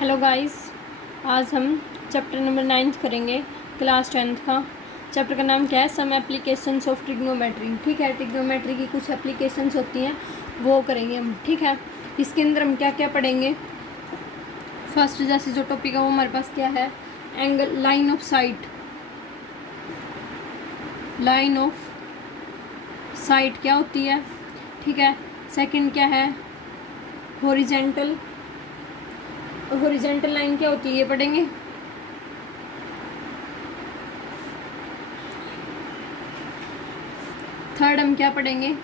Hello guys, आज हम chapter number 9 करेंगे, क्लास 10th का। चैप्टर का नाम क्या है? Some applications of trigonometry. ठीक है, ट्रिग्नोमेट्री की कुछ एप्लीकेशंस होती हैं वो करेंगे हम। ठीक है, इसके अंदर हम क्या क्या पढ़ेंगे। फर्स्ट जैसे जो टॉपिक है वो हमारे पास क्या है? Angle, line of site. Line of site क्या होती है? ठीक है, सेकंड क्या है? हॉरिजेंटल। हॉरिजेंटल लाइन क्या होती है ये पढ़ेंगे। थर्ड हम क्या पढ़ेंगे?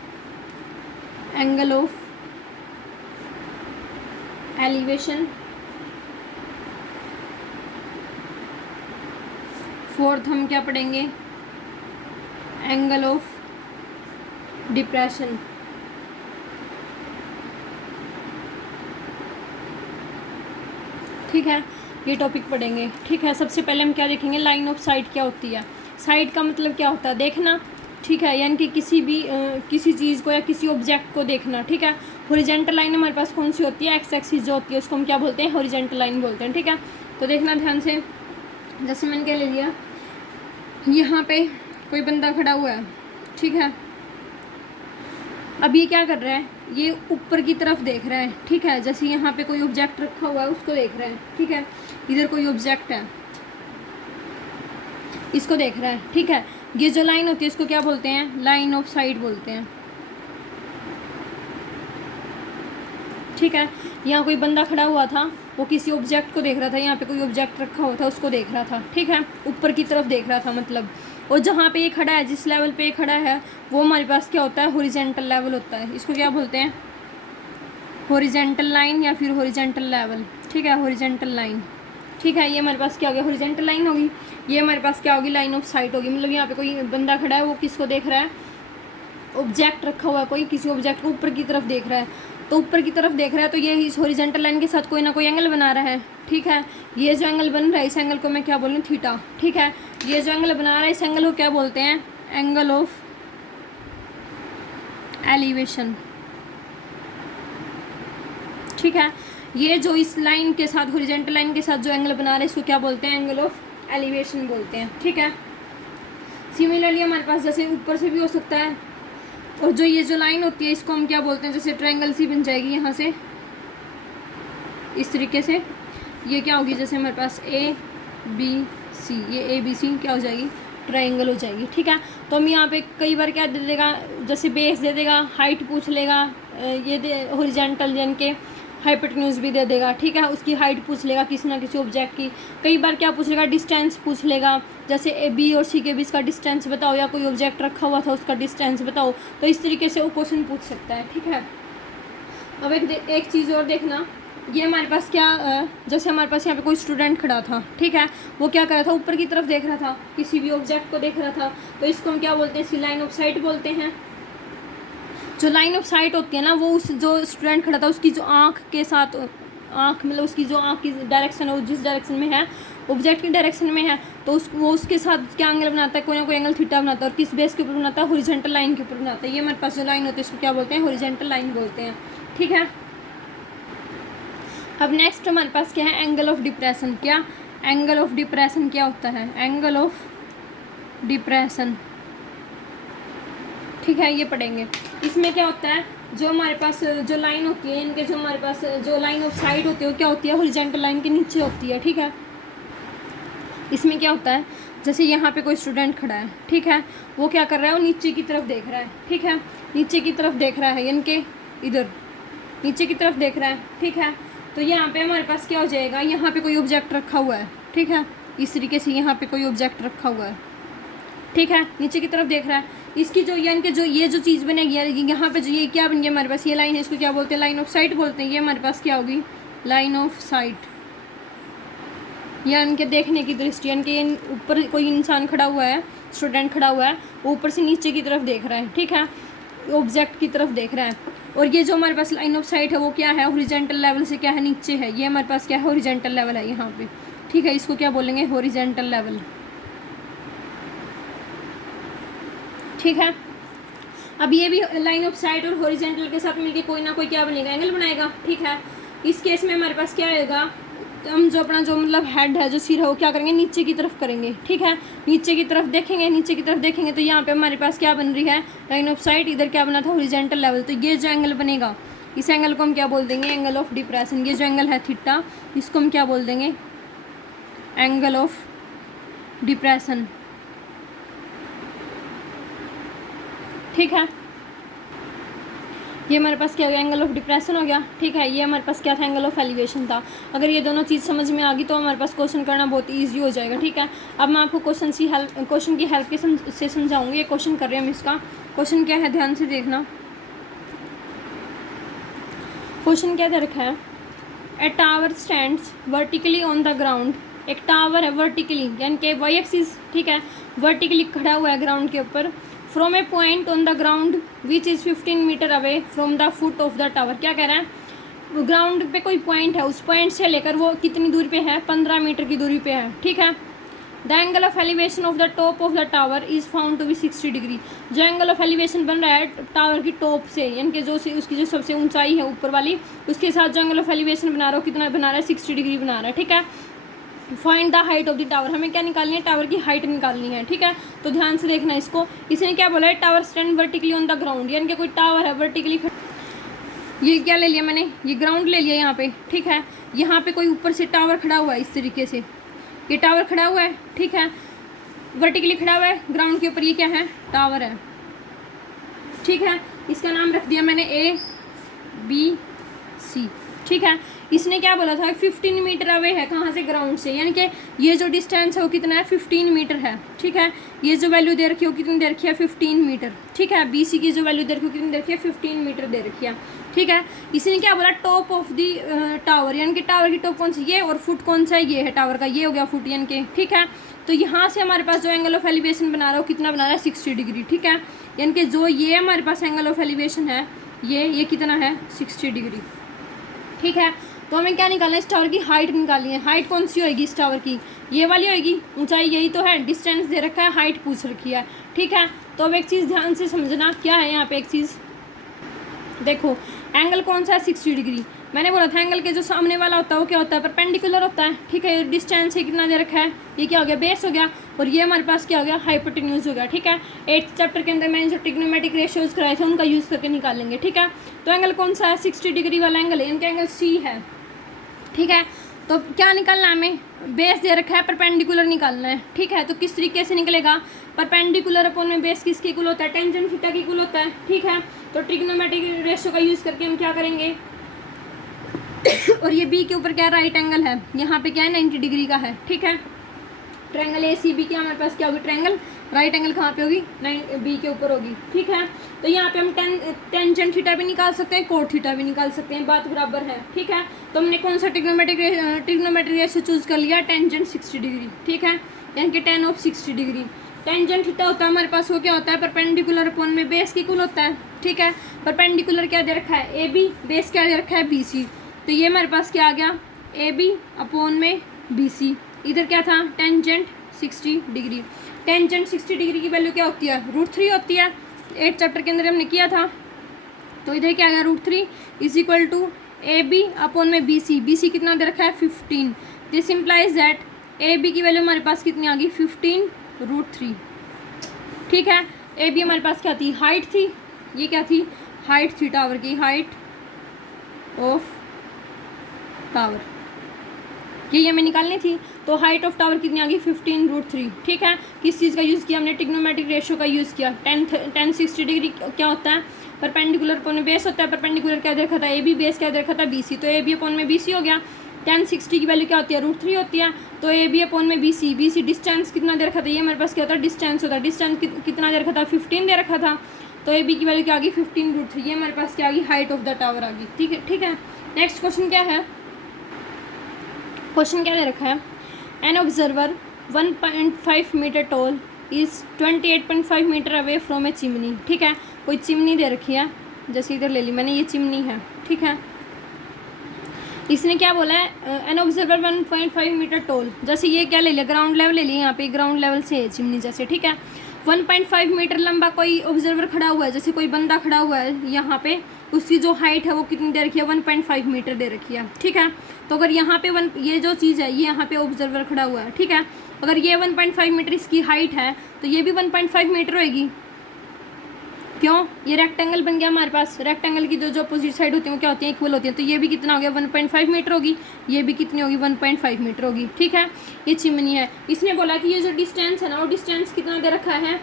Angle of elevation. फोर्थ हम क्या पढ़ेंगे? Angle of depression. ठीक है, ये टॉपिक पढ़ेंगे। ठीक है, सबसे पहले हम क्या देखेंगे? लाइन ऑफ साइट क्या होती है। साइट का मतलब क्या होता है? देखना। ठीक है, यानी कि किसी भी किसी चीज़ को या किसी ऑब्जेक्ट को देखना। ठीक है, हॉरिजेंटल लाइन हमारे पास कौन सी होती है? एक्स एक्सिस जो होती है उसको हम क्या बोलते हैं? हॉरिजेंटल लाइन बोलते हैं। ठीक है, तो देखना ध्यान से। जैसे मैंने क्या ले लिया, यहाँ पे कोई बंदा खड़ा हुआ है। ठीक है, अब ये क्या कर रहा है? ये ऊपर की तरफ देख रहा है। ठीक है, जैसे यहाँ पे कोई ऑब्जेक्ट रखा हुआ है उसको देख रहा है। ठीक है, इधर कोई ऑब्जेक्ट है इसको देख रहा है। ठीक है, ये जो लाइन होती है इसको क्या बोलते हैं? लाइन ऑफ साइट बोलते हैं। ठीक है, यहाँ कोई बंदा खड़ा हुआ था, वो किसी ऑब्जेक्ट को देख रहा था। यहाँ पे कोई ऑब्जेक्ट रखा हुआ था उसको देख रहा था। ठीक है, ऊपर की तरफ देख रहा था मतलब। और जहाँ पे ये खड़ा है, जिस लेवल पे ये खड़ा है, वो हमारे पास क्या होता है? हॉरिजेंटल लेवल होता है। इसको क्या बोलते हैं? हॉरिजेंटल लाइन या फिर हॉरिजेंटल लेवल। ठीक है, हॉरिजेंटल लाइन। ठीक है, ये हमारे पास क्या हो गया? हॉरिजेंटल लाइन होगी। ये हमारे पास क्या होगी? लाइन ऑफ साइट होगी। मतलब यहाँ पे कोई बंदा खड़ा है, वो किसको देख रहा है? ऑब्जेक्ट रखा हुआ है, कोई किसी ऑब्जेक्ट को ऊपर की तरफ देख रहा है। तो ऊपर की तरफ देख रहा है तो ये इस हॉरिजेंटल लाइन के साथ कोई ना कोई एंगल बना रहा है। ठीक है, ये जो एंगल बन रहा है इस एंगल को मैं क्या बोलूँ? थीटा। ठीक है, ये जो एंगल बना रहा है इस एंगल को क्या बोलते हैं? Angle of elevation. ठीक है, ये जो इस लाइन के साथ, हॉरिजेंटल लाइन के साथ जो एंगल बना रहा है इसको क्या बोलते हैं? एंगल ऑफ एलिवेशन बोलते हैं। ठीक है, सिमिलरली हमारे पास जैसे ऊपर से भी हो सकता है। और जो ये जो लाइन होती है इसको हम क्या बोलते हैं? जैसे ट्रायंगल सी बन जाएगी यहाँ से इस तरीके से। ये क्या होगी? जैसे हमारे पास ए बी सी, ये ए बी सी क्या हो जाएगी? ट्रायंगल हो जाएगी। ठीक है, तो हम यहाँ पे कई बार क्या दे देगा? जैसे बेस दे देगा, हाइट पूछ लेगा, ये दे हॉरिजेंटल यानी कि हाइपोटेन्यूज भी दे देगा। ठीक है, उसकी हाइट पूछ लेगा किसी ना किसी ऑब्जेक्ट की। कई बार क्या पूछ लेगा? डिस्टेंस पूछ लेगा। जैसे ए बी और सी के बीच का डिस्टेंस बताओ, या कोई ऑब्जेक्ट रखा हुआ था उसका डिस्टेंस बताओ। तो इस तरीके से वो क्वेश्चन पूछ सकता है। ठीक है, अब एक चीज़ और देखना। ये हमारे पास क्या जैसे हमारे पास यहाँ पे कोई स्टूडेंट खड़ा था। ठीक है, वो क्या कर रहा था? ऊपर की तरफ देख रहा था, किसी भी ऑब्जेक्ट को देख रहा था। तो इसको हम क्या बोलते हैं? सी लाइन ऑफ साइट बोलते हैं। जो लाइन ऑफ साइट होती है ना, वो उस जो स्टूडेंट खड़ा था उसकी जो आँख के साथ, आँख मतलब उसकी जो आँख की डायरेक्शन है वो जिस डायरेक्शन में है, ऑब्जेक्ट की डायरेक्शन में है, तो वो उसके साथ क्या एंगल बनाता है? कोई ना कोई एंगल थीटा बनाता है। और किस बेस के ऊपर बनाता है? हॉरिजेंटल लाइन के ऊपर बनाता है। ये हमारे पास जो लाइन होती है इसको क्या बोलते हैं? हॉरिजेंटल लाइन बोलते हैं। ठीक है, अब नेक्स्ट हमारे पास क्या है? Angle of depression. क्या एंगल ऑफ डिप्रेशन क्या होता है? Angle of depression. ठीक है, ये पढ़ेंगे। इसमें क्या होता है? जो हमारे पास जो लाइन होती है, इनके जो हमारे पास जो लाइन ऑफ साइट होती है वो क्या होती है? हॉरिजेंटल लाइन के नीचे होती है। ठीक है, इसमें क्या होता है? जैसे यहाँ पे कोई स्टूडेंट खड़ा है। ठीक है, वो क्या कर रहा है? वो नीचे की तरफ देख रहा है। ठीक है, नीचे की तरफ देख रहा है यानी कि इधर नीचे की तरफ देख रहा है। ठीक है, तो यहाँ पे हमारे पास क्या हो जाएगा? यहाँ पे कोई ऑब्जेक्ट रखा हुआ है। ठीक है, इस तरीके से यहाँ पे कोई ऑब्जेक्ट रखा हुआ है। ठीक है, नीचे की तरफ देख रहा है। इसकी जो यानी कि जो ये जो चीज़ बनेगी यहाँ पे जो ये क्या बन गया हमारे पास? ये लाइन है, इसको क्या बोलते हैं? लाइन ऑफ साइट बोलते हैं। ये हमारे पास क्या होगी? लाइन ऑफ साइट, यानी कि देखने की दृष्टि। यानी कि ऊपर कोई इंसान खड़ा हुआ है, स्टूडेंट खड़ा हुआ है, वो ऊपर से नीचे की तरफ देख रहा है। ठीक है, ऑब्जेक्ट की तरफ देख रहा है। और ये जो हमारे पास लाइन ऑफ साइट है वो क्या है? हॉरिजेंटल लेवल से क्या है? नीचे है। ये हमारे पास क्या है? हॉरिजेंटल लेवल है यहाँ पे। ठीक है, इसको क्या बोलेंगे? Horizontal level. ठीक है, अब ये भी लाइन ऑफ साइट और हॉरिजेंटल के साथ मिलके कोई ना कोई क्या बनेगा? एंगल बनाएगा। ठीक है, इस केस में हमारे पास क्या आएगा? तो हम जो अपना जो मतलब हेड है, जो सिर है, वो क्या करेंगे, नीचे की तरफ करेंगे। ठीक है, नीचे की तरफ देखेंगे, नीचे की तरफ देखेंगे तो यहाँ पे हमारे पास क्या बन रही है, लाइन ऑफ साइट। इधर क्या बना था, हॉरिजॉन्टल लेवल। तो ये जो एंगल बनेगा, इस एंगल को हम क्या बोल देंगे, एंगल ऑफ डिप्रेशन। ये जो एंगल है थीटा, इसको हम क्या बोल देंगे, एंगल ऑफ डिप्रेशन। ठीक है, ये हमारे पास क्या हो गया, एंगल ऑफ डिप्रेशन हो गया। ठीक है, ये हमारे पास क्या था, एंगल ऑफ एलिवेशन था। अगर ये दोनों चीज़ समझ में आ गई तो हमारे पास क्वेश्चन करना बहुत इजी हो जाएगा। ठीक है, अब मैं आपको क्वेश्चन की हेल्प से समझाऊंगी। ये क्वेश्चन कर रहे हैं हम, इसका क्वेश्चन क्या है, ध्यान से देखना। क्वेश्चन क्या दे रखा है, ए tower stands vertically on the ground. एक टावर है वर्टिकली, यानी कि वाई एक्सिस, ठीक है, वर्टिकली खड़ा हुआ है ग्राउंड के ऊपर। From a point on the ground which is 15 metre away from the foot of the tower. क्या कह रहा है, ग्राउंड पे कोई पॉइंट है, उस पॉइंट से लेकर वो कितनी दूरी पे है, 15 मीटर की दूरी पे है। ठीक है, the angle of elevation of the top of the tower is found to be 60 degree. जो एंगल ऑफ एलिवेशन बन रहा है टावर की टॉप से, यानी कि जो उसकी जो सबसे ऊंचाई है ऊपर वाली, उसके साथ जो एंगल ऑफ एलिवेशन बना रहा हो, कितना बना रहा है, 60 डिग्री बना रहा है। ठीक है, find the height of the tower. हमें क्या निकालनी है, टावर की हाइट निकालनी है। ठीक है, तो ध्यान से देखना इसको। इसने क्या बोला है, tower stand vertically on the ground, यानी कि कोई टावर है वर्टिकली। ये क्या ले लिया मैंने, ये ग्राउंड ले लिया यहाँ पे। ठीक है, यहाँ पे कोई ऊपर से टावर खड़ा हुआ है, इस तरीके से ये टावर खड़ा हुआ है। ठीक है, वर्टिकली खड़ा हुआ है ग्राउंड के ऊपर, ये क्या है, टावर है। ठीक है, इसका नाम रख दिया मैंने ABC। ठीक है, इसने क्या बोला था, 15 मीटर अवे है, कहाँ से, ग्राउंड से, यानी कि ये जो डिस्टेंस है वो कितना है, 15 मीटर है। ठीक है, ये जो वैल्यू दे रखी है वो कितनी दे रखी है, 15 मीटर। ठीक है, BC की जो वैल्यू दे रखी है कितनी दे रखी है, 15 मीटर दे रखी है। ठीक है, इसने क्या बोला, टॉप ऑफ दी टावर, यानी कि टावर की टॉप कौन सी, ये, और फुट कौन सा है, ये है टावर का, ये हो गया फुट, यानी कि। ठीक है, तो यहाँ से हमारे पास जो एंगल ऑफ एलिवेशन बना रहा है वो कितना बना रहा है, 60 डिग्री। ठीक है, यानी कि जो ये हमारे पास एंगल ऑफ एलिवेशन है, ये कितना है, 60 डिग्री। ठीक है, तो हमें क्या निकालना है, इस टावर की हाइट निकालनी है। हाइट कौन सी होगी इस टावर की, ये वाली होगी, ऊंचाई यही तो है, डिस्टेंस दे रखा है, हाइट पूछ रखी है। ठीक है, तो अब एक चीज़ ध्यान से समझना, क्या है यहाँ पे एक चीज़ देखो, एंगल कौन सा है, 60 डिग्री। मैंने बोला था एंगल के जो सामने वाला होता है वो क्या होता है, परपेंडिकुलर होता है। ठीक है, डिस्टेंस है कितना दे रखा है, ये क्या हो गया, बेस हो गया, और ये हमारे पास क्या हो गया, हाइपोटेन्यूज हो गया। ठीक है, 8th चैप्टर के अंदर मैंने जो ट्रिग्नोमेट्रिक रेशियोज कराए थे उनका यूज़ करके निकालेंगे। ठीक है, तो एंगल कौन सा है, 60 डिग्री वाला एंगल है, इनका एंगल C है। ठीक है, तो क्या निकालना है हमें, बेस दे रखा है, परपेंडिकुलर निकालना है। ठीक है, तो किस तरीके से निकलेगा, परपेंडिकुलर अपॉन में बेस किसके इक्वल होता है, टेंजेंट थीटा के इक्वल होता है। ठीक है, तो ट्रिग्नोमेट्रिक रेशियो का यूज़ करके हम क्या करेंगे और ये B के ऊपर क्या राइट एंगल है, यहाँ पे क्या है, 90 डिग्री का है। ठीक है, ट्रायंगल ACB की हमारे पास क्या होगी, ट्रायंगल राइट एंगल कहाँ पे होगी, B के ऊपर होगी। ठीक है, तो यहाँ पे हम टेंजेंट थीटा भी निकाल सकते हैं, कोट थीटा भी निकाल सकते हैं, बात बराबर है। ठीक है, तो हमने कौन सा ट्रिग्नोमेट्रिक रेशियो चूज़ कर लिया, टेंजेंट 60 डिग्री। ठीक है, यानी कि tan of 60 degree. Tangent theta होता है हमारे पास, वो क्या होता है, परपेंडिकुलर अपॉन में बेस की इक्वल होता है। ठीक है, परपेंडिकुलर क्या दे रखा है, AB, बेस क्या दे रखा है, BC। तो ये हमारे पास क्या आ गया, AB अपॉन में BC। इधर क्या था, टेंजेंट 60 डिग्री। टेंजेंट 60 डिग्री की वैल्यू क्या होती है, √3 होती है। 8th चैप्टर के अंदर हमने किया था। तो इधर क्या आ गया, √3 is equal to AB upon में BC। BC कितना दे रखा है, 15। दिस इम्प्लाइज दैट AB की वैल्यू हमारे पास कितनी आ गई, 15√3। ठीक है, AB हमारे पास क्या थी, हाइट थी, ये क्या थी, हाइट थी टावर की, हाइट ऑफ टावर, ये हमें निकालनी थी। तो हाइट ऑफ टावर कितनी आ गई, 15√3। ठीक है, किस चीज़ का यूज़ किया हमने, ट्रिग्नोमेट्रिक रेशियो का यूज़ किया। tan 60 डिग्री क्या होता है, परपेंडिकुलर अपॉन में बेस होता है। परपेंडिकुलर क्या दे रखा था, AB, बेस क्या दे रखा था, BC। तो AB अपॉन में BC हो गया। tan 60 की वैल्यू क्या होती है, √3 होती है। तो AB अपॉन में BC, BC डिस्टेंस कितना दे रखा था, ये हमारे पास क्या होता है, डिस्टेंस होता है। डिस्टेंस कितना दे रखा था, 15 दे रखा था। तो AB की वैल्यू क्या आ गई, 15√3। ये हमारे पास क्या आ गई, हाइट ऑफ द टावर आ गई। ठीक है, ठीक है, नेक्स्ट क्वेश्चन क्या है, क्वेश्चन क्या दे रखा है, an observer 1.5 metre tall is 28.5 metre away from a chimney. ठीक है, कोई चिमनी दे रखी है, जैसे इधर ले ली मैंने, ये चिमनी है। ठीक है, इसने क्या बोला है, एन ऑब्जर्वर 1.5 मीटर टॉल, जैसे ये क्या ले लिया, ग्राउंड लेवल ले लिया, यहाँ पे ग्राउंड लेवल से है चिमनी जैसे। ठीक है, 1.5 मीटर लंबा कोई ऑब्जर्वर खड़ा हुआ है, जैसे कोई बंदा खड़ा हुआ है यहाँ पे, उसकी जो हाइट है वो कितनी दे रखी है, 1.5 मीटर दे रखी है, ठीक है। तो अगर यहाँ पे ये जो चीज़ है, ये यहाँ पे ऑब्जर्वर खड़ा हुआ है, ठीक है। अगर ये 1.5 मीटर इसकी हाइट है तो ये भी 1.5 मीटर होएगी। क्यों? ये रेक्टेंगल बन गया हमारे पास। रेक्टेंगल की जो अपोजिट साइड होती है वो क्या होती है, इक्वल होती है। तो ये भी कितना हो गया, 1.5 मीटर होगी, ये भी कितनी होगी, 1.5 मीटर होगी, ठीक है। ये चिमनी है। इसने बोला कि ये जो डिस्टेंस है ना, वो डिस्टेंस कितना दे रखा है,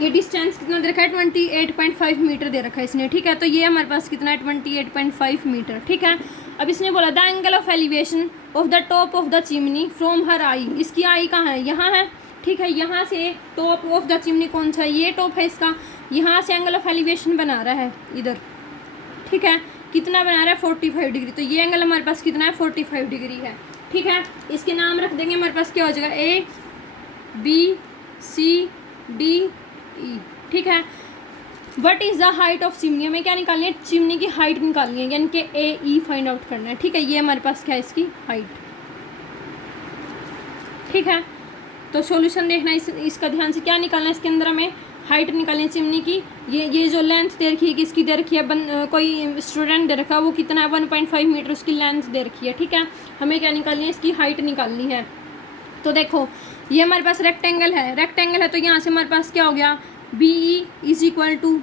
ये डिस्टेंस कितना दे रखा है, 28.5 मीटर दे रखा है इसने, ठीक है। तो ये हमारे पास कितना है, 28.5 मीटर, ठीक है। अब इसने बोला the angle of elevation of the top of the chimney from her eye. इसकी आई कहाँ है, यहाँ है, ठीक है। यहाँ से टॉप ऑफ द चिमनी कौन सा है, ये टॉप है इसका, यहाँ से एंगल ऑफ एलिवेशन बना रहा है इधर, ठीक है। कितना बना रहा है, 45 डिग्री। तो ये एंगल हमारे पास कितना है, 45 डिग्री है, ठीक है। इसके नाम रख देंगे, हमारे पास क्या हो जाएगा, A B C D E, ठीक है। What is the height of chimney, हमें क्या निकालनी है, चिमनी की हाइट निकालनी है, यानी कि ए ई फाइंड आउट करना है, ठीक है। ये हमारे पास क्या है, इसकी हाइट, ठीक है। तो सॉल्यूशन देखना इसका ध्यान से, क्या निकालना है इसके अंदर, हमें हाइट निकालनी है चिमनी की। ये जो लेंथ दे रखी है, किसकी दे रखी है, कोई स्टूडेंट दे रखा है, वो कितना है, 1.5 मीटर उसकी लेंथ दे रखी है, ठीक है। हमें क्या निकालनी है, इसकी हाइट निकालनी है। तो देखो ये हमारे पास रेक्टेंगल है, तो यहाँ से हमारे पास क्या हो गया, B E is equal to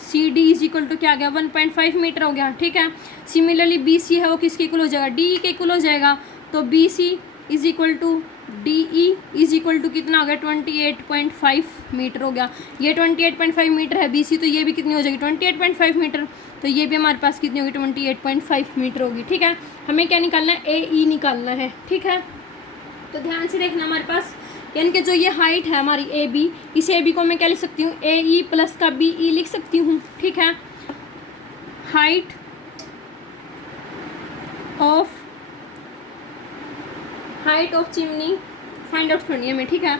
C D is equal to क्या आ गया, 1.5 मीटर हो गया, ठीक है। सिमिलरली बी सी है वो किसके इक्वल हो जाएगा, डी ई के इक्वल हो जाएगा। तो B C is equal to D E is equal to कितना हो गया, 28.5 मीटर हो गया। ये 28.5 मीटर है बी सी, तो ये भी कितनी हो जाएगी, 28.5 मीटर। तो ये भी हमारे पास कितनी होगी, 28.5 मीटर होगी, ठीक है। हमें क्या निकालना है, ए ई निकालना है, ठीक है। तो ध्यान से देखना हमारे पास, यानी कि जो ये हाइट है हमारी ए बी, इस ए बी को मैं क्या लिख सकती हूँ, ए ई प्लस का बी ई लिख सकती हूँ, ठीक है। Height of chimney find out करनी है हमें, ठीक है।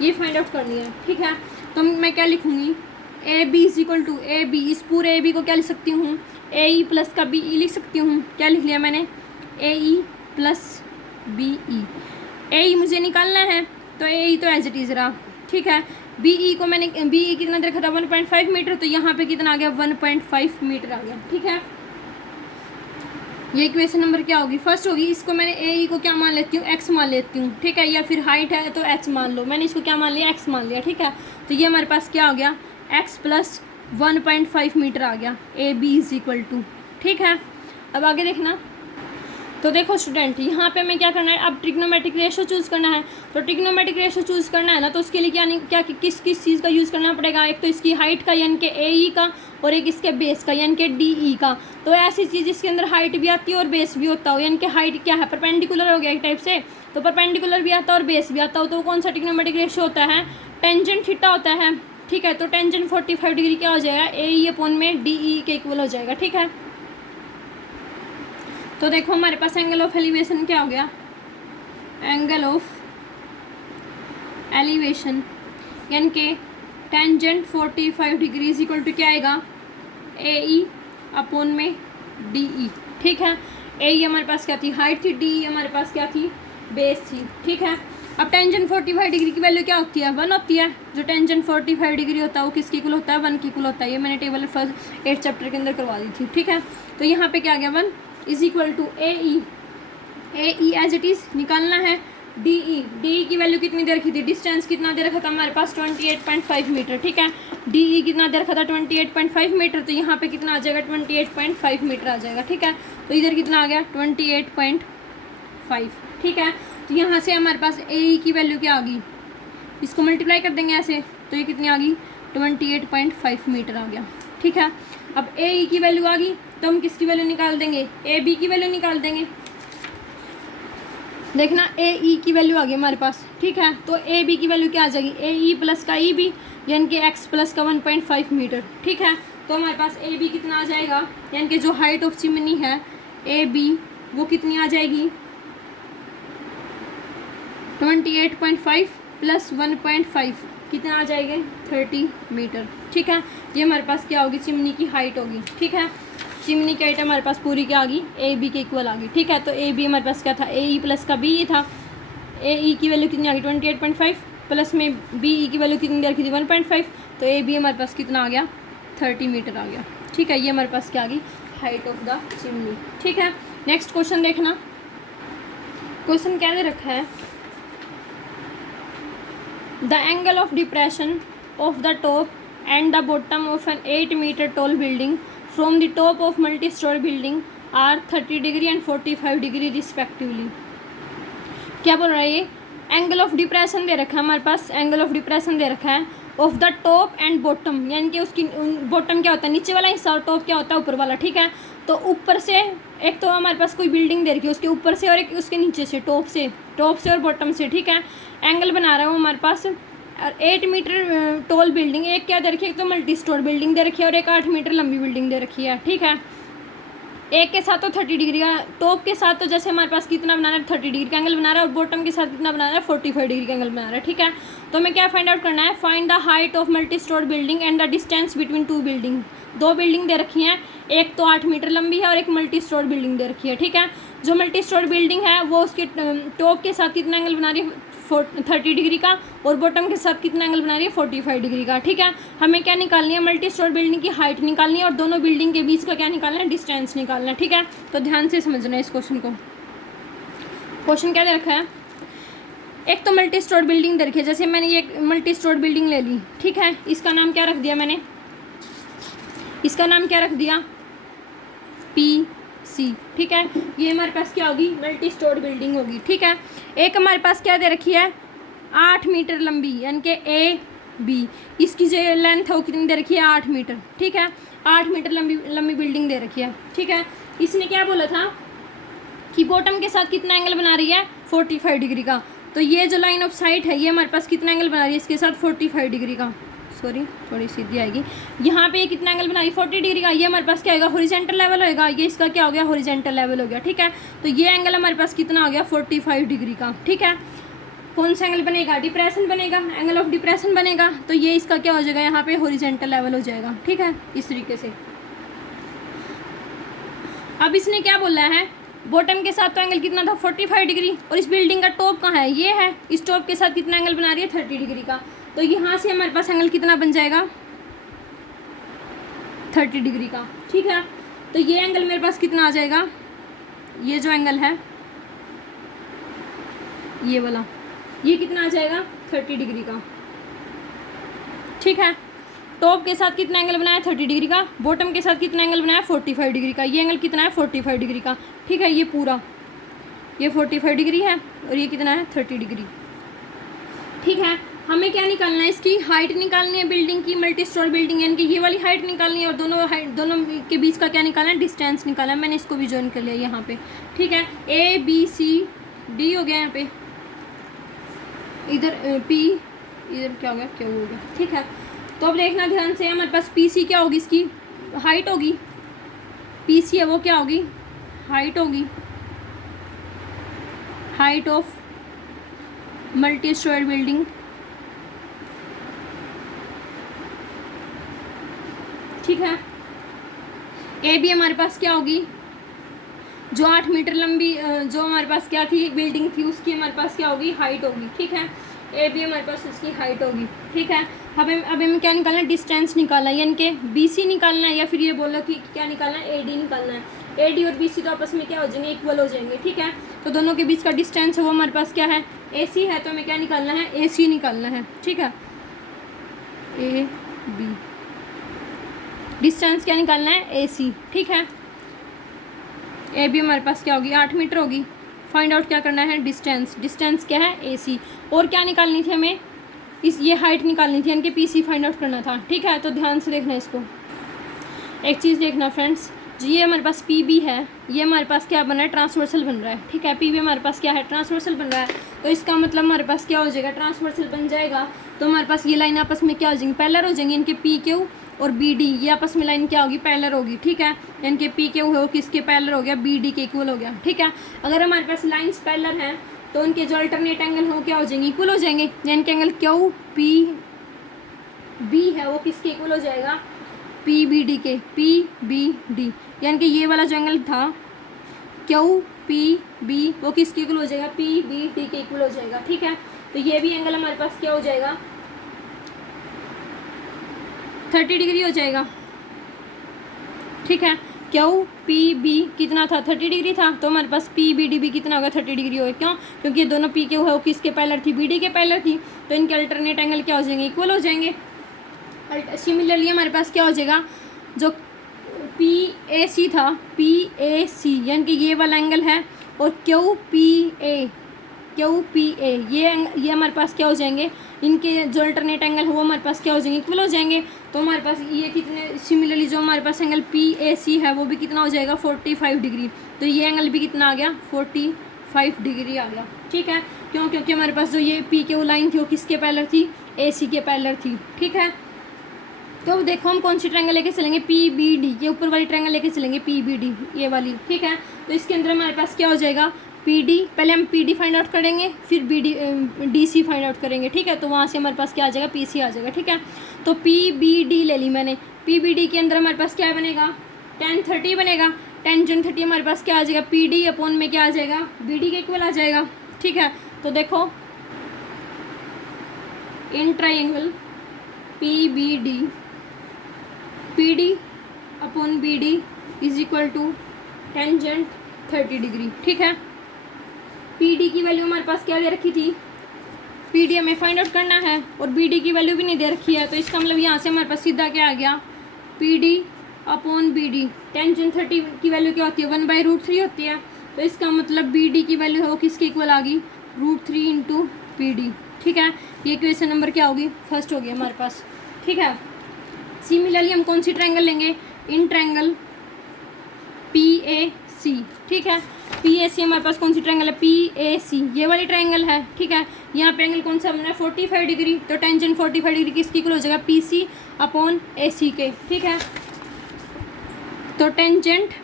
ये फाइंड आउट करनी है, ठीक है। तो मैं क्या लिखूँगी, A B is equal to A B, इस पूरे ए बी को क्या लिख सकती हूँ, ए ई प्लस का बी ई लिख सकती हूँ। क्या लिख लिया मैंने, ए ई प्लस बी ई। ए ई मुझे निकालना है, तो ए ई तो एज इट इज़ रहा, ठीक है। बी ई को मैंने, बी ई कितना दे रखा था, 1.5 मीटर, तो यहाँ पे कितना आ गया, 1.5 मीटर आ गया, ठीक है। ये इक्वेशन नंबर क्या होगी, फर्स्ट होगी। इसको मैंने ए ई को क्या मान लेती हूँ, एक्स मान लेती हूँ, ठीक है। या फिर हाइट है तो एच मान लो, मैंने इसको क्या मान लिया, एक्स मान लिया, ठीक है। तो ये हमारे पास क्या हो गया, एक्स प्लस 1.5 मीटर आ गया, A B is equal to, ठीक है। अब आगे देखना, तो देखो स्टूडेंट, यहाँ पे हमें क्या करना है, अब ट्रिग्नोमेट्रिक रेशो चूज़ करना है। तो ट्रिग्नोमेट्रिक रेशो चूज़ करना है ना, तो उसके लिए क्या किस चीज़ का यूज़ करना पड़ेगा, एक तो इसकी हाइट का यानी कि ए ई का, और एक इसके बेस का यानी कि डी ई का। तो ऐसी चीज़ जिसके अंदर हाइट भी आती है और बेस भी होता हो, यानी कि हाइट क्या है, परपेंडिकुलर हो गया एक टाइप से, तो परपेंडिकुलर भी आता है और बेस भी आता हो, तो कौन सा ट्रिग्नोमेट्रिक रेशो होता है, टेंजेंट थीटा होता है, ठीक है। तो टेंजेंट 45 डिग्री क्या हो जाएगा, ए ई अपॉन में डी ई के इक्वल हो जाएगा, ठीक है। तो देखो हमारे पास एंगल ऑफ एलिवेशन क्या हो गया, एंगल ऑफ एलिवेशन यानी कि tangent 45 degree is equal to क्या आएगा, ए ई अपॉन में डी ई, ठीक है। ए ई हमारे पास क्या थी, हाइट थी, डी ई हमारे पास क्या थी, बेस थी, ठीक है। अब टेंजेंट 45 डिग्री की वैल्यू क्या होती है, 1 होती है। जो टेंजेंट 45 डिग्री होता है वो किसकी इक्वल होता है, 1 की इक्वल होता है। ये मैंने टेबल फर्स्ट 8 चैप्टर के अंदर करवा दी थी, ठीक है। तो यहाँ पे क्या आ गया, 1 is equal to A E as it is निकालना है, डी ई की वैल्यू कितनी दे रखी थी, डिस्टेंस कितना दे रखा था हमारे पास, 28.5 मीटर, ठीक है। डी ई कितना दे रखा था, 28.5 मीटर, तो यहाँ पे कितना आ जाएगा, 28.5 मीटर आ जाएगा, ठीक है। तो इधर कितना आ गया, 28.5, ठीक है। तो यहाँ से हमारे पास ए ई की वैल्यू क्या आ गई, इसको मल्टीप्लाई कर देंगे ऐसे, तो ये कितनी आ गई, 28.5 मीटर आ गया, ठीक है। अब ए ई की वैल्यू आ गई, तो हम किसकी वैल्यू निकाल देंगे, ए बी की वैल्यू निकाल देंगे। देखना ए ई की वैल्यू आ गई हमारे पास, ठीक है। तो ए बी की वैल्यू क्या आ जाएगी, ए ई प्लस का ई बी यानी कि एक्स प्लस का 1.5 मीटर, ठीक है। तो हमारे पास ए बी कितना आ जाएगा, यानी कि जो हाइट ऑफ चिमनी है ए बी वो कितनी आ जाएगी, 28.5 प्लस 1.5 कितना आ जाएगा, 30 मीटर, ठीक है। ये हमारे पास क्या होगी, चिमनी की हाइट होगी, ठीक है। चिमनी की हाइट हमारे पास पूरी क्या आ गई, ए बी के इक्वल आ गई, ठीक है। तो ए बी हमारे पास क्या था, ए ई प्लस का बी ई था, ए ई की वैल्यू कितनी आ गई 28.5 प्लस में बी ई की वैल्यू कितनी आ गई 1.5, तो ए बी हमारे पास कितना आ गया 30 मीटर आ गया। ठीक है, ये हमारे पास क्या आ गई हाइट ऑफ द चिमनी। ठीक है, नेक्स्ट क्वेश्चन देखना। क्वेश्चन क्या दे रखा है, the angle of depression of the top and the bottom of an 8 metre tall building from the top of multi storey building are 30 degree and 45 degree respectively. क्या बोल रहा है ये, एंगल ऑफ डिप्रेशन दे रखा है हमारे पास, एंगल ऑफ डिप्रेशन दे रखा है of the top and bottom, यानी कि उसकी बॉटम क्या होता है नीचे वाला हिस्सा और टॉप क्या होता है ऊपर वाला। ठीक है, तो ऊपर से एक तो हमारे पास कोई बिल्डिंग दे रखी है उसके ऊपर से और एक उसके नीचे से, टॉप से और बॉटम से। ठीक है, एंगल बना रहा है वो हमारे पास 8 मीटर टॉल बिल्डिंग, एक क्या दे रखी है, एक तो मल्टी स्टोर बिल्डिंग दे रखी है और एक 8 मीटर लंबी बिल्डिंग दे रखी है। ठीक है, एक के साथ तो 30 डिग्री का, टॉप के साथ तो जैसे हमारे पास कितना बना रहा है 30 डिग्री का एंगल बना रहा है और बॉटम के साथ कितना बना रहा है 45 डिग्री का एंगल बना रहा है। ठीक है, तो हमें क्या फाइंड आउट करना है, find the height of multi store building and the distance between two building. दो बिल्डिंग दे रखी हैं, एक तो 8 मीटर लंबी है और एक मल्टी स्टोर बिल्डिंग दे रखी है। ठीक है, जो मल्टी स्टोर बिल्डिंग है वो उसके टॉप के साथ कितना एंगल बना रही है 30 डिग्री का और बॉटम के साथ कितना एंगल बना रही है 45 डिग्री का। ठीक है, हमें क्या निकालनी है, मल्टी स्टोर बिल्डिंग की हाइट निकालनी है और दोनों बिल्डिंग के बीच का क्या निकालना है, डिस्टेंस निकालना है। ठीक है, तो ध्यान से समझना है इस क्वेश्चन को। क्वेश्चन क्या दे रखा है, एक तो मल्टी स्टोर बिल्डिंग दे रखी है, जैसे मैंने ये मल्टी स्टोर बिल्डिंग ले ली। ठीक है, इसका नाम क्या रख दिया मैंने, इसका नाम क्या रख दिया पी सी। ठीक है, ये हमारे पास क्या होगी मल्टी स्टोर बिल्डिंग होगी। ठीक है, एक हमारे पास क्या दे रखी है 8 मीटर लंबी, यानी कि ए बी, इसकी जो लेंथ है वो कितनी दे रखी है 8 मीटर। ठीक है, 8 मीटर लंबी बिल्डिंग दे रखी है। ठीक है, इसने क्या बोला था कि बॉटम के साथ कितना एंगल बना रही है 45 डिग्री का, तो ये जो लाइन ऑफ साइट है ये हमारे पास कितना एंगल बना रही है इसके साथ 45 डिग्री का, सॉरी थोड़ी सीधी आएगी, यहाँ पे कितना एंगल बना रही है 40 डिग्री का, ये हमारे पास क्या होगा हॉरिजॉन्टल लेवल होगा, ये इसका क्या हो गया हॉरिजॉन्टल लेवल हो गया। ठीक है, तो ये एंगल हमारे पास कितना हो गया 45 डिग्री का। ठीक है, कौन सा एंगल बनेगा, डिप्रेशन बनेगा, एंगल ऑफ डिप्रेशन बनेगा, तो ये इसका क्या हो जाएगा यहाँ पे हॉरिजॉन्टल लेवल हो जाएगा। ठीक है, इस तरीके से। अब इसने क्या बोला है, बॉटम के साथ तो एंगल कितना था 45 डिग्री और इस बिल्डिंग का टॉप कहाँ है, ये है, इस टॉप के साथ कितना एंगल बना रही है 30 डिग्री का, तो यहाँ से हमारे पास एंगल कितना बन जाएगा 30 डिग्री का। ठीक है, तो ये एंगल मेरे पास कितना आ जाएगा, ये जो एंगल है ये वाला, ये कितना आ जाएगा 30 डिग्री का। ठीक है, टॉप के साथ कितना एंगल बनाया 30 डिग्री का, बॉटम के साथ कितना एंगल बनाया 45 डिग्री का, ये एंगल कितना है 45 डिग्री का। ठीक है, ये पूरा ये 45 डिग्री है और ये कितना है 30 डिग्री। ठीक है, हमें क्या निकालना है, इसकी हाइट निकालनी है बिल्डिंग की, मल्टी स्टोर बिल्डिंग, यानी कि ये वाली हाइट निकालनी है और दोनों के बीच का क्या निकालना है डिस्टेंस निकालना है। मैंने इसको भी ज्वाइन कर लिया यहाँ पे। ठीक है, ए बी सी डी हो गया यहाँ पे, इधर पी, इधर क्या हो गया क्या हो गया। ठीक है, तो अब देखना ध्यान से, हमारे पास पी सी क्या होगी, इसकी हाइट होगी, पी सी है वो क्या होगी हाइट होगी, height of multi storey building. ठीक है, ए बी हमारे पास क्या होगी, जो 8 मीटर लंबी जो हमारे पास क्या थी बिल्डिंग थी उसकी हमारे पास क्या होगी हाइट होगी। ठीक है, ए बी हमारे पास उसकी हाइट होगी। ठीक है, अब हमें क्या निकालना है डिस्टेंस निकालना है, यानी कि बी सी निकालना है, या फिर ये बोलो कि क्या निकालना है ए डी निकालना है। ए डी और बी सी तो आपस में क्या हो जाएंगे इक्वल हो जाएंगे। ठीक है, तो दोनों के बीच का डिस्टेंस है वो हमारे पास क्या है ए सी है, तो हमें क्या निकालना है ए सी निकालना है। ठीक है, ए बी डिस्टेंस क्या निकालना है ए सी। ठीक है, ए बी हमारे पास क्या होगी 8 मीटर होगी, फाइंड आउट क्या करना है डिस्टेंस, डिस्टेंस क्या है ए सी, और क्या निकालनी थी हमें ये हाइट निकालनी थी, यानी कि पी सी फाइंड आउट करना था। ठीक है, तो ध्यान से देखना इसको, एक चीज़ देखना फ्रेंड्स, जो ये हमारे पास पी बी है ये हमारे पास क्या बन रहा है ट्रांसवर्सल बन रहा है। ठीक है, पी बी हमारे पास क्या है ट्रांसवर्सल बन रहा है, तो इसका मतलब हमारे पास क्या हो जाएगा ट्रांसवर्सल बन जाएगा, तो हमारे पास ये लाइन आपस में क्या हो जाएंगी पैरेलल हो जाएंगी, इनके पी क्यू और बी डी ये आपस में लाइन क्या होगी पैरेलल होगी। ठीक है, यानी कि पी क्यू हो किसके पैरेलल हो गया बी डी के इक्वल हो गया। ठीक है, अगर हमारे पास लाइन्स पैरेलल हैं तो उनके जो अल्टरनेट एंगल हो क्या हो जाएंगे इक्वल हो जाएंगे, यानी कि एंगल क्यू पी बी है वो किसके इक्वल हो जाएगा पी बी डी के, पी बी डी, यानी कि ये वाला जो एंगल था क्यू पी बी वो किसके इक्वल हो जाएगा, पी बी डी के इक्वल हो जाएगा। ठीक है, तो ये भी एंगल हमारे पास क्या हो जाएगा, 30 डिग्री हो जाएगा। ठीक है, क्यू पी बी कितना था, 30 डिग्री था, तो हमारे पास पी बी डी भी कितना होगा, 30 डिग्री होगा। क्यों, क्योंकि ये दोनों पी क्यू है वो किसके पैरेलल थी, बी डी के पैरेलल थी, तो इनके अल्टरनेट एंगल क्या हो जाएंगे, इक्वल हो जाएंगे। सिमिलरली हमारे पास क्या हो जाएगा, जो पी ए सी था, पी ए सी यानी कि ये वाला एंगल है, और क्यू पी ए ये हमारे पास क्या हो जाएंगे, इनके जो अल्टरनेट एंगल है वो हमारे पास क्या हो जाएंगे, इक्वल हो जाएंगे। तो हमारे पास ये कितने, सिमिलरली जो हमारे पास एंगल पी ए सी है वो भी कितना हो जाएगा, 45 डिग्री। तो ये एंगल भी कितना आ गया, 45 डिग्री आ गया। ठीक है, क्यों, क्योंकि हमारे पास जो ये पी क्यू लाइन थी वो किसके पैरेलल थी, ए सी के पैरेलल थी। ठीक है, तो देखो हम कौन सी ट्रायंगल लेके चलेंगे, पी बी डी, ये ऊपर वाली ट्रायंगल लेके चलेंगे, पी बी डी ये वाली। ठीक है, तो इसके अंदर हमारे पास क्या हो जाएगा, पी डी, पहले हम पी डी फाइंड आउट करेंगे, फिर B D D C find out करेंगे। ठीक है, तो वहाँ से हमारे पास क्या आ जाएगा, पी सी आ जाएगा। ठीक है, तो पी बी डी ले ली मैंने, पी बी डी के अंदर हमारे पास क्या बनेगा, tan 30 बनेगा, टेंजेंट 30 हमारे पास क्या आ जाएगा, पी डी अपॉन में क्या आ जाएगा, बी डी के इक्वल आ जाएगा। ठीक है, तो देखो in triangle P B D, P D upon B D is equal to tangent 30 degree. ठीक है, पी डी की वैल्यू हमारे पास क्या दे रखी थी, पी डी हमें फाइंड आउट करना है, और बी डी की वैल्यू भी नहीं दे रखी है, तो इसका मतलब यहाँ से हमारे पास सीधा क्या आ गया, P D upon B D, tangent 30 की वैल्यू क्या होती है, 1/√3 होती है, तो इसका मतलब बी डी की वैल्यू है वो किसके इक्वल आ गई, √3 इंटू पी डी। ठीक है, ये क्वेश्चन नंबर क्या होगी, फर्स्ट होगी हमारे पास। ठीक है, सिमिलरली हम कौन सी ट्रायंगल लेंगे, इन ट्रायंगल पी ए सी। ठीक है, पी ए सी हमारे पास कौन सी ट्रायंगल है, पी ए सी ये वाली ट्रायंगल है। ठीक है, यहाँ पे एंगल कौन सा बन रहा है, 45 डिग्री, तो टेंजेंट 45 डिग्री किसकी इक्वल हो जाएगा, पी सी अपॉन ए सी के। ठीक है, तो tangent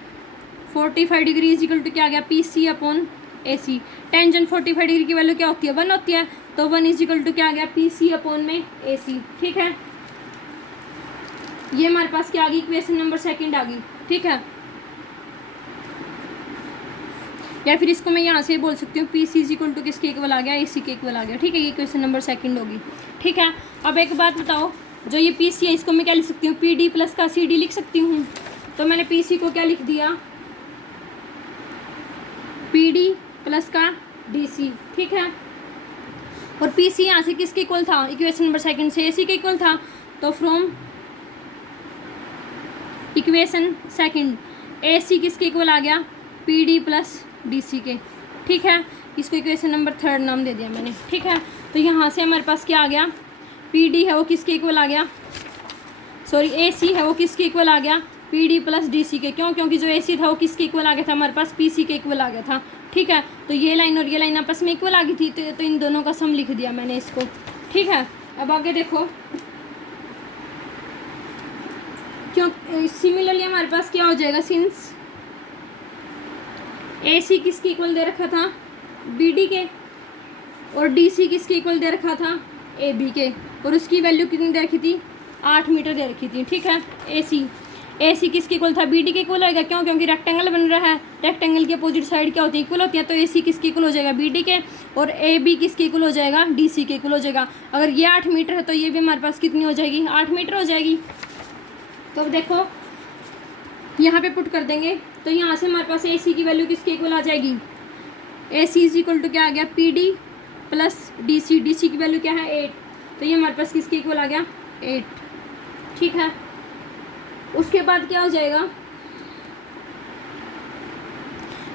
45 degree is equal to क्या आ गया, P C upon A C. Tangent 45 degree की वैल्यू क्या होती है, 1 होती है, तो 1 इज इक्वल टू क्या आ गया, पी सी अपॉन में ए सी। ठीक है, ये हमारे पास क्या आ गई, इक्वेशन नंबर सेकंड आ गई। ठीक है, या फिर इसको मैं यहाँ से बोल सकती हूँ P C is equal to किसके इक्वल आ गया, ए सी के इक्वल आ गया। ठीक है, ये क्वेश्चन नंबर सेकंड होगी। ठीक है, अब एक बात बताओ, जो ये पी सी है इसको मैं क्या लिख सकती हूँ, पी डी प्लस का सी डी लिख सकती हूँ, तो मैंने पी सी को क्या लिख दिया, पी डी प्लस का डी सी। ठीक है, और पी सी यहाँ से किसके इक्वल था, इक्वेशन नंबर सेकंड से ए सी के इक्वल था, तो from equation second A C किसके इक्वल आ गया, P D plus D C के। ठीक है, इसको इक्वेशन नंबर थर्ड नाम दे दिया मैंने। ठीक है, तो यहाँ से हमारे पास क्या आ गया, पी डी है वो किसके इक्वल आ गया, सॉरी ए सी है वो किसके इक्वल आ गया, P D plus D C के। क्यों, क्योंकि जो ए सी था वो किसके इक्वल आ गया था, हमारे पास पी सी के इक्वल आ गया था। ठीक है, तो ये लाइन और ये लाइन आपस में इक्वल आ गई थी, तो इन दोनों का सम लिख दिया मैंने इसको। ठीक है, अब आगे देखो, क्यों सिमिलरली हमारे पास क्या हो जाएगा, सिंस ए सी किसके इक्वल दे रखा था, बी डी के, और डी सी किसके इक्वल दे रखा था, ए बी के, और उसकी वैल्यू कितनी दे रखी थी, 8 मीटर दे रखी थी। ठीक है, ए सी किसके इक्वल था, बी डी के इक्वल होगा। क्यों, क्योंकि रेक्टेंगल बन रहा है, रेक्टेंगल की अपोजिट साइड क्या होती है, इक्वल होती है, तो ए सी किसके इक्वल हो जाएगा, बी डी के, और ए बी किसके इक्वल हो जाएगा, डी सी के इक्वल हो जाएगा। अगर ये 8 मीटर है तो ये भी हमारे पास कितनी हो जाएगी, 8 मीटर हो जाएगी। तो अब देखो यहाँ पे पुट कर देंगे, तो यहाँ से हमारे पास ए सी की वैल्यू किसके इक्वल आ जाएगी, A C is equal to क्या आ गया, P D plus D C. D C की वैल्यू क्या है, 8, तो ये हमारे पास किसके इक्वल आ गया, 8। ठीक है, उसके बाद क्या हो जाएगा,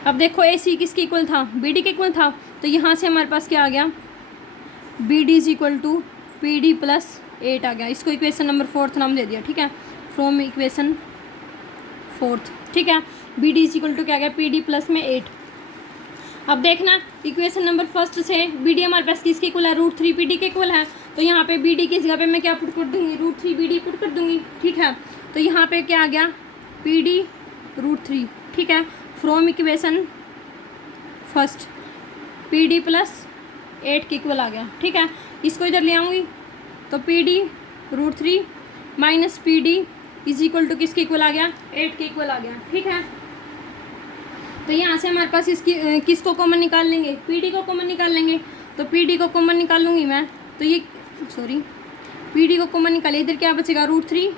अब देखो ए सी किसके इक्वल था, बी डी के इक्वल था, तो यहाँ से हमारे पास क्या आ गया, B D is equal to P D plus 8 आ गया। इसको इक्वेशन नंबर 4 नाम दे दिया। ठीक है, फ्रॉम इक्वेशन 4। ठीक है, B D is equal to क्या आ गया, पी डी प्लस में 8। अब देखना इक्वेशन नंबर फर्स्ट से बी डी हमारे पास किसके इक्वल है, √3 पी डी के इक्वल है, तो यहाँ पे बी डी की जगह पे मैं क्या पुट कर दूँगी, √3 बी डी पुट कर दूँगी। ठीक है, तो यहाँ पे क्या आ गया, पी डी √3। ठीक है, from equation first P D plus 8 के इक्वल आ गया। ठीक है, इसको इधर ले आऊँगी, तो P D √3 minus P D is equal to किसके इक्वल आ गया, 8 के इक्वल आ गया। ठीक है, तो यहाँ से हमारे पास इसकी किसको कॉमन निकाल लेंगे, PD को कॉमन निकाल लेंगे। तो PD को कॉमन निकाल लूँगी मैं, तो ये PD को कॉमन निकालिए, इधर क्या बचेगा √3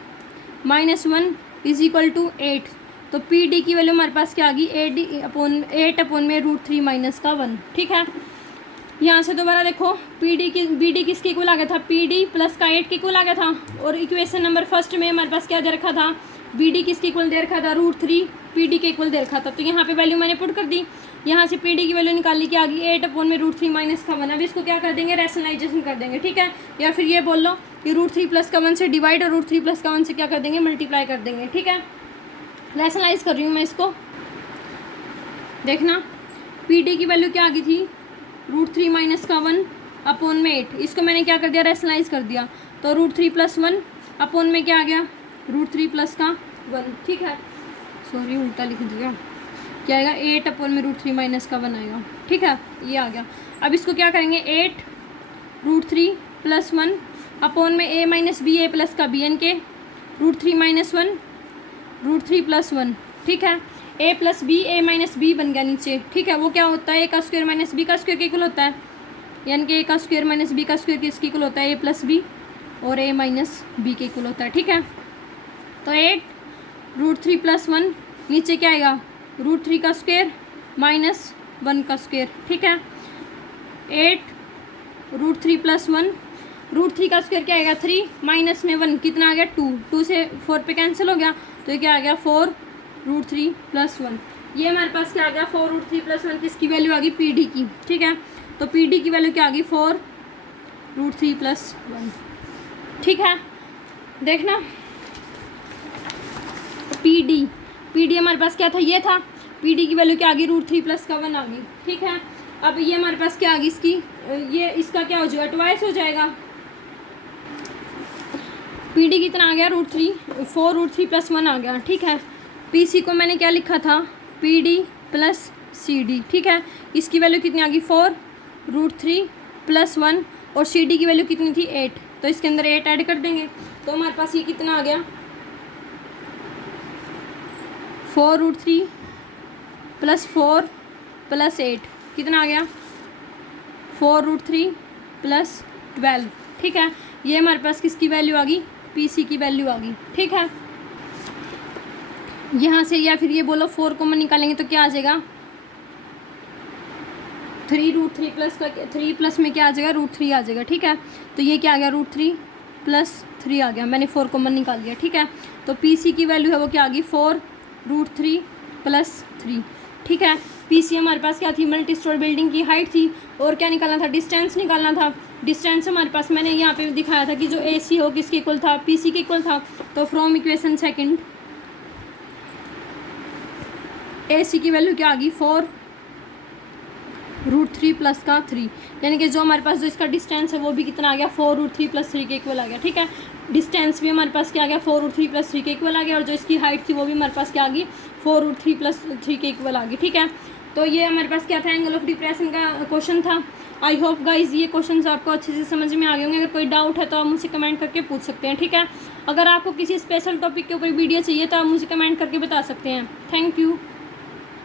- 1 = 8। तो PD की वैल्यू हमारे पास क्या आ गई 8/में √3 - 1। ठीक है, यहाँ से दोबारा देखो BD किसके इक्वल आ गया था, PD प्लस का 8 के इक्वल आ गया था। और इक्वेशन नंबर फर्स्ट में हमारे पास क्या दे रखा था, BD किसके इक्वल दे रखा था, √3 PD के इक्वल दे रखा था। तो यहाँ पे वैल्यू मैंने पुट कर दी, यहाँ से PD की वैल्यू निकाली कि आ गई 8/में √3 - 1। अब इसको क्या कर देंगे, रैशनलाइजेशन कर देंगे। ठीक है, या फिर ये बोल लो कि √3 + 1 से डिवाइड और √3 + 1 से क्या कर देंगे, मल्टीप्लाई कर देंगे। ठीक है, रैशनलाइज कर रही हूँ मैं इसको, देखना PD की वैल्यू क्या आ गई थी, √3 - 1/में 8। इसको मैंने क्या कर दिया, रैशनलाइज कर दिया। तो √3 + 1 में क्या आ गया, √3 + 1। ठीक है, सॉरी उल्टा लिख दिया, क्या आएगा 8/में √3 - 1 आएगा। ठीक है, ये आ गया। अब इसको क्या करेंगे, 8 √3 + 1/में a - b a प्लस का bn के √3 - 1 √3 + 1। ठीक है, a + b a - b बन गया नीचे। ठीक है, वो क्या होता है, a² - b² के इक्वल होता है, यानी कि a² - b² किसके इक्वल होता है, a + b और a - b के इक्वल होता है। ठीक है, तो 8 √3 + 1 नीचे क्या आएगा, √3 का स्क्वायर - 1 का स्क्वायर। ठीक है, 8 √3 + 1 √3 का स्क्वायर क्या आएगा, 3 माइनस में 1 कितना आ गया, 2। 2 से 4 पे कैंसिल हो गया, तो ये क्या आ गया 4 √3 + 1। ये हमारे पास क्या आ गया, 4 √3 + 1 किसकी वैल्यू आ गई, PD की। ठीक है, तो PD की वैल्यू क्या आ गई, 4 √3 + 1। ठीक है, देखना PD हमारे पास क्या था, ये था। PD की वैल्यू क्या आ गई, √3 + 1 आ गई। ठीक है, अब ये हमारे पास क्या आ गई इसकी, ये इसका क्या हो जाएगा, ट्वाइस हो जाएगा। PD कितना आ गया, √3 4 √3 + 1 आ गया। ठीक है, PC को मैंने क्या लिखा था, PD + CD। ठीक है, इसकी वैल्यू कितनी आ गई, 4 √3 + 1 और CD की वैल्यू कितनी थी, 8। तो इसके अंदर 8 ऐड कर देंगे, तो हमारे पास ये कितना आ गया, 4 √3 + 4 + 8 कितना आ गया, 4 √3 + 12। ठीक है, ये हमारे पास किसकी वैल्यू आ गई, PC की वैल्यू आ गई। ठीक है, यहाँ से या फिर ये बोलो 4 कॉमन निकालेंगे तो क्या आ जाएगा, 3 √3 प्लस का 3 प्लस में क्या आ जाएगा, √3 आ जाएगा। ठीक है, तो ये क्या आ गया, √3 + 3 आ गया, मैंने 4 कॉमन निकाल लिया। ठीक है, तो PC की वैल्यू है वो क्या आ गई, 4 √3 + 3। ठीक है, PC हमारे पास क्या थी, मल्टी स्टोर बिल्डिंग की हाइट थी, और क्या निकालना था, डिस्टेंस निकालना था। डिस्टेंस हमारे पास मैंने यहाँ पे दिखाया था कि जो AC हो किसके इक्वल था, PC के इक्वल था। तो फ्रॉम इक्वेशन सेकंड AC की वैल्यू क्या आ गई, 4 √3 + का 3, यानी कि जो हमारे पास जो इसका डिस्टेंस है वो भी कितना आ गया, 4 √3 + 3 के इक्वल आ गया। ठीक है, डिस्टेंस भी हमारे पास क्या आ गया, 4 √3 + 3 के इक्वल आ गया, और जो इसकी हाइट थी वो भी हमारे पास क्या आ गई, 4 √3 + 3 के इक्वल आ गई। ठीक है, तो ये हमारे पास क्या था, एंगल ऑफ डिप्रेशन का क्वेश्चन था। आई होप गाइज ये क्वेश्चन आपको अच्छे से समझ में आ गए होंगे। अगर कोई डाउट है तो आप मुझसे कमेंट करके पूछ सकते हैं। ठीक है, अगर आपको किसी स्पेशल टॉपिक के ऊपर वीडियो चाहिए तो आप मुझे कमेंट करके बता सकते हैं। Thank you.